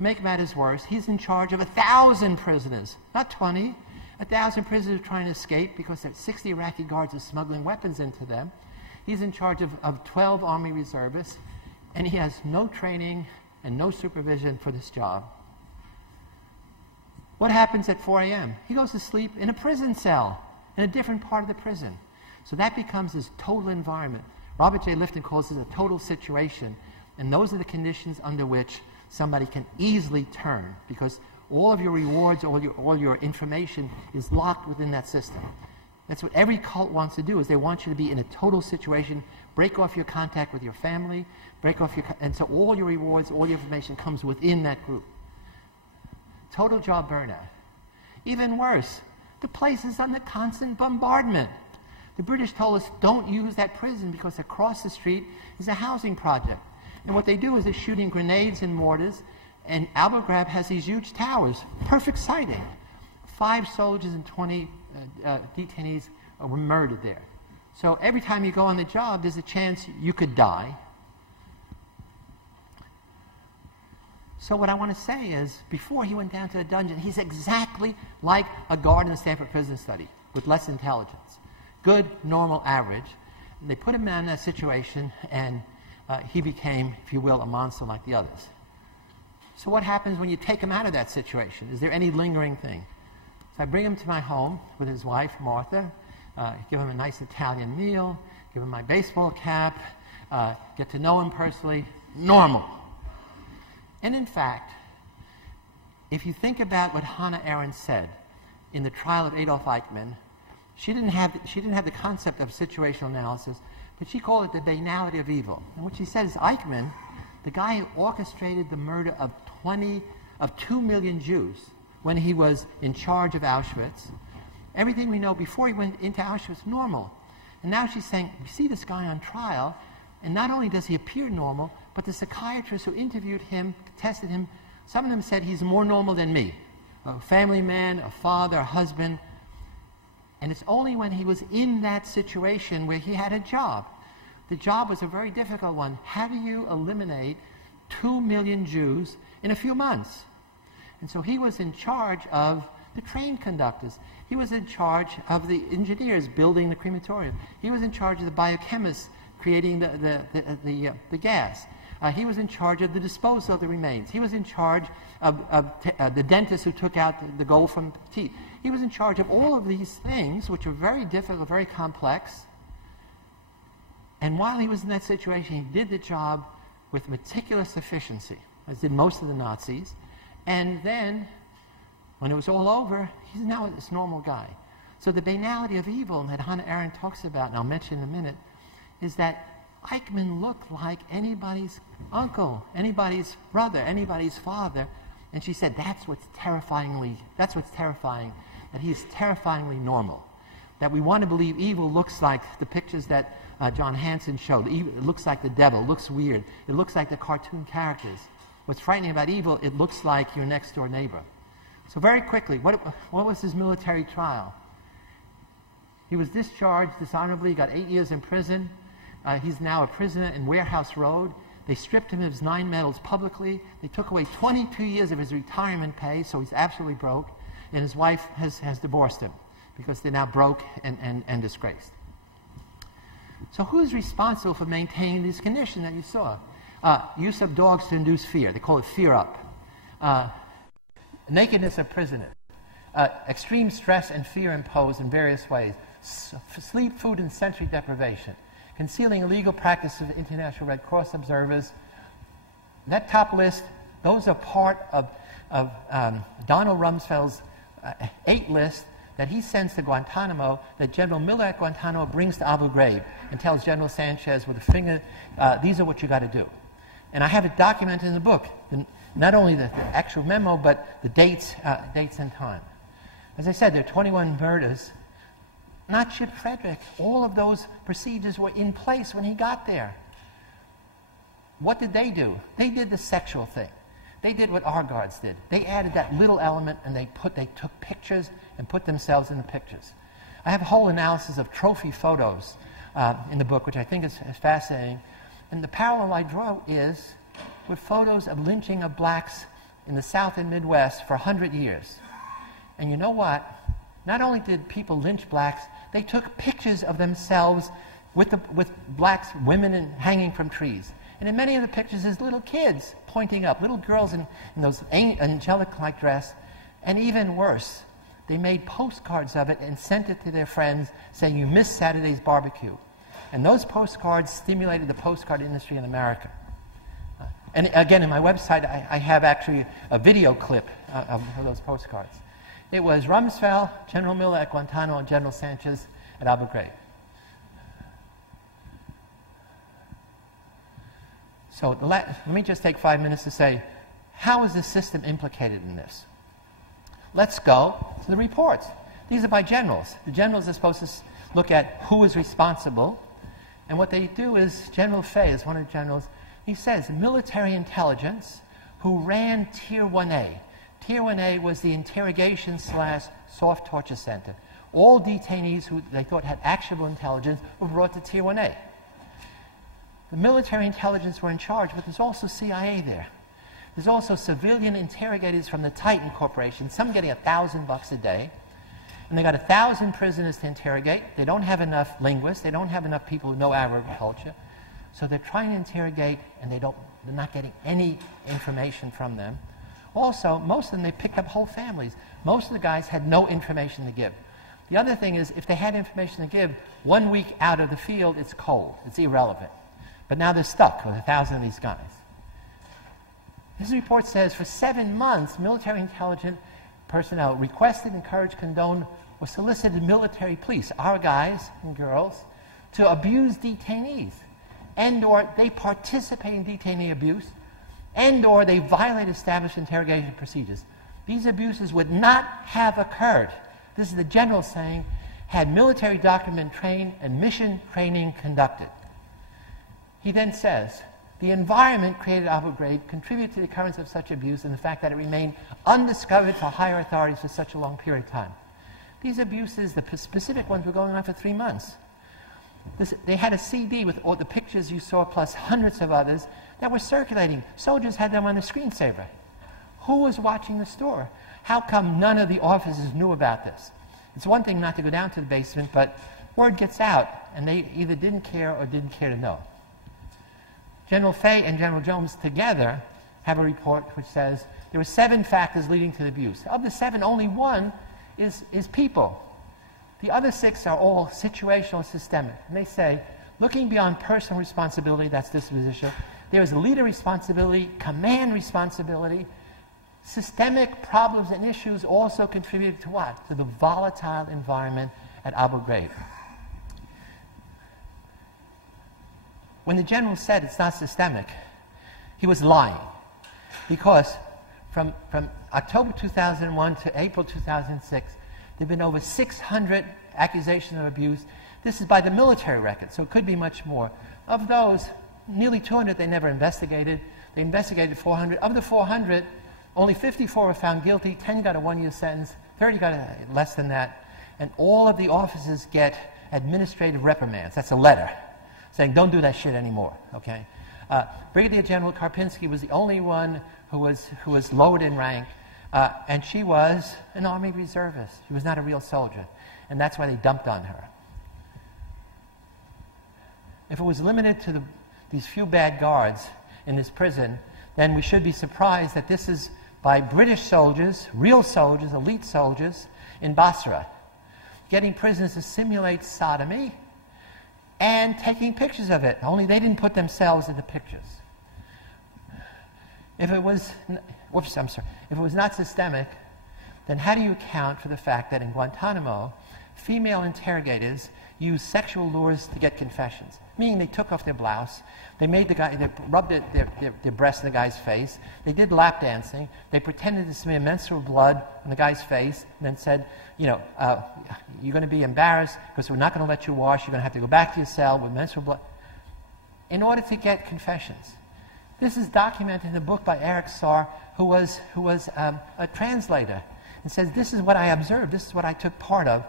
To make matters worse, he's in charge of 1,000 prisoners, not 20. 1,000 prisoners trying to escape because 60 Iraqi guards are smuggling weapons into them. He's in charge of 12 Army reservists, and he has no training and no supervision for this job. What happens at 4 a.m.? He goes to sleep in a prison cell, in a different part of the prison. So that becomes his total environment. Robert J. Lifton calls it a total situation, and those are the conditions under which somebody can easily turn, because all of your rewards, all your information is locked within that system. That's what every cult wants to do, is they want you to be in a total situation, break off your contact with your family, and so all your rewards, all your information comes within that group. Total job burnout. Even worse, the place is under constant bombardment. The British told us, don't use that prison because across the street is a housing project. And what they do is they're shooting grenades and mortars, and Abu Ghraib has these huge towers, perfect sighting. 5 soldiers and 20 detainees were murdered there. So every time you go on the job, there's a chance you could die. So what I want to say is, before he went down to the dungeon, he's exactly like a guard in the Stanford Prison Study, with less intelligence. Good, normal, average. And they put him in that situation, and he became, if you will, a monster like the others. So what happens when you take him out of that situation? Is there any lingering thing? So I bring him to my home with his wife, Martha, give him a nice Italian meal, give him my baseball cap, get to know him personally. Normal. And in fact, if you think about what Hannah Arendt said in the trial of Adolf Eichmann, she didn't have the concept of situational analysis, but she called it the banality of evil. And what she said is Eichmann, the guy who orchestrated the murder of 2 million Jews when he was in charge of Auschwitz, everything we know before he went into Auschwitz, normal. And now she's saying, we see this guy on trial, and not only does he appear normal, but the psychiatrists who interviewed him, tested him, some of them said he's more normal than me. A family man, a father, a husband. And it's only when he was in that situation where he had a job. The job was a very difficult one. How do you eliminate 2 million Jews in a few months? And so he was in charge of the train conductors. He was in charge of the engineers building the crematorium. He was in charge of the biochemists creating the gas. He was in charge of the disposal of the remains. He was in charge of the dentist who took out the gold from teeth. He was in charge of all of these things, which are very difficult, very complex. And while he was in that situation, he did the job with meticulous efficiency, as did most of the Nazis. And then, when it was all over, he's now this normal guy. So the banality of evil that Hannah Arendt talks about, and I'll mention in a minute, is that Eichmann looked like anybody's uncle, anybody's brother, anybody's father. And she said, that's what's terrifying, that he's terrifyingly normal. That we want to believe evil looks like the pictures that John Hanson showed. It looks like the devil, it looks weird, it looks like the cartoon characters. What's frightening about evil, it looks like your next door neighbor. So very quickly, what was his military trial? He was discharged dishonorably, got 8 years in prison. He's now a prisoner in Warehouse Road. They stripped him of his 9 medals publicly. They took away 22 years of his retirement pay, so he's absolutely broke. And his wife has divorced him because they're now broke and disgraced. So who's responsible for maintaining these conditions that you saw? Use of dogs to induce fear. They call it fear up. Nakedness of prisoners. Extreme stress and fear imposed in various ways. Sleep, food, and sensory deprivation. Concealing illegal practices of International Red Cross observers. That top list, those are part of Donald Rumsfeld's 8 list that he sends to Guantanamo, that General Miller at Guantanamo brings to Abu Ghraib and tells General Sanchez with a finger, these are what you got to do. And I have it documented in the book, not only the actual memo, but the dates and time. As I said, there are 21 murders. Not Chip Frederick. All of those procedures were in place when he got there. What did they do? They did the sexual thing. They did what our guards did. They added that little element, and they took pictures and put themselves in the pictures. I have a whole analysis of trophy photos in the book, which I think is fascinating. And the parallel I draw is with photos of lynching of blacks in the South and Midwest for 100 years. And you know what? Not only did people lynch blacks, they took pictures of themselves with blacks, women hanging from trees. And in many of the pictures, there's little kids pointing up, little girls in those angelic-like dress. And even worse, they made postcards of it and sent it to their friends saying, "You missed Saturday's barbecue." And those postcards stimulated the postcard industry in America. And again, in my website, I have actually a video clip of those postcards. It was Rumsfeld, General Miller at Guantanamo, and General Sanchez at Abu Ghraib. So let me just take 5 minutes to say, how is the system implicated in this? Let's go to the reports. These are by generals. The generals are supposed to look at who is responsible. And what they do is, General Fay is one of the generals, he says, military intelligence who ran Tier 1A. Tier 1A was the interrogation/soft torture center. All detainees who they thought had actionable intelligence were brought to Tier 1A. The military intelligence were in charge, but there's also CIA there. There's also civilian interrogators from the Titan Corporation, some getting $1,000 a day. And they got 1,000 prisoners to interrogate. They don't have enough linguists. They don't have enough people who know Arab culture. So they're trying to interrogate, and they're not getting any information from them. Also, most of them, they picked up whole families. Most of the guys had no information to give. The other thing is, if they had information to give, 1 week out of the field, it's cold. It's irrelevant. But now they're stuck with 1,000 of these guys. This report says, for 7 months, military intelligence personnel requested, encouraged, condoned, or solicited military police, our guys and girls, to abuse detainees. And/or they participate in detainee abuse, and/or they violate established interrogation procedures. These abuses would not have occurred, this is the general saying, had military document trained and mission training conducted. He then says, the environment created at Abu Ghraib contributed to the occurrence of such abuse and the fact that it remained undiscovered for higher authorities for such a long period of time. These abuses, the specific ones, were going on for 3 months. They had a CD with all the pictures you saw, plus hundreds of others, that were circulating. Soldiers had them on a screensaver. Who was watching the store? How come none of the officers knew about this? It's one thing not to go down to the basement, but word gets out, and they either didn't care or didn't care to know. General Fay and General Jones together have a report which says there were 7 factors leading to the abuse. Of the 7, only 1 is people. The other 6 are all situational, systemic. And they say, looking beyond personal responsibility, that's disposition, there is leader responsibility, command responsibility. Systemic problems and issues also contributed to what? To the volatile environment at Abu Ghraib. When the general said it's not systemic, he was lying. Because from October 2001 to April 2006, there have been over 600 accusations of abuse. This is by the military record, so it could be much more. Of those, nearly 200 they never investigated. They investigated 400. Of the 400, only 54 were found guilty, 10 got a 1-year sentence, 30 got less than that, and all of the officers get administrative reprimands. That's a letter saying, don't do that shit anymore, okay? Brigadier General Karpinski was the only one who was lowered in rank, and she was an Army reservist. She was not a real soldier, and that's why they dumped on her. If it was limited to these few bad guards in this prison, then we should be surprised that this is by British soldiers, real soldiers, elite soldiers, in Basra, getting prisoners to simulate sodomy and taking pictures of it. Only they didn't put themselves in the pictures. If it was, if it was not systemic, then how do you account for the fact that in Guantanamo, female interrogators used sexual lures to get confessions? Meaning they took off their blouse, they made the guy, they rubbed their breast in the guy's face, they did lap dancing, they pretended to smear menstrual blood on the guy's face, and then said, you know, you're going to be embarrassed because we're not going to let you wash, you're going to have to go back to your cell with menstrual blood, in order to get confessions. This is documented in a book by Eric Sarr, who was a translator, and says, this is what I observed, this is what I took part of.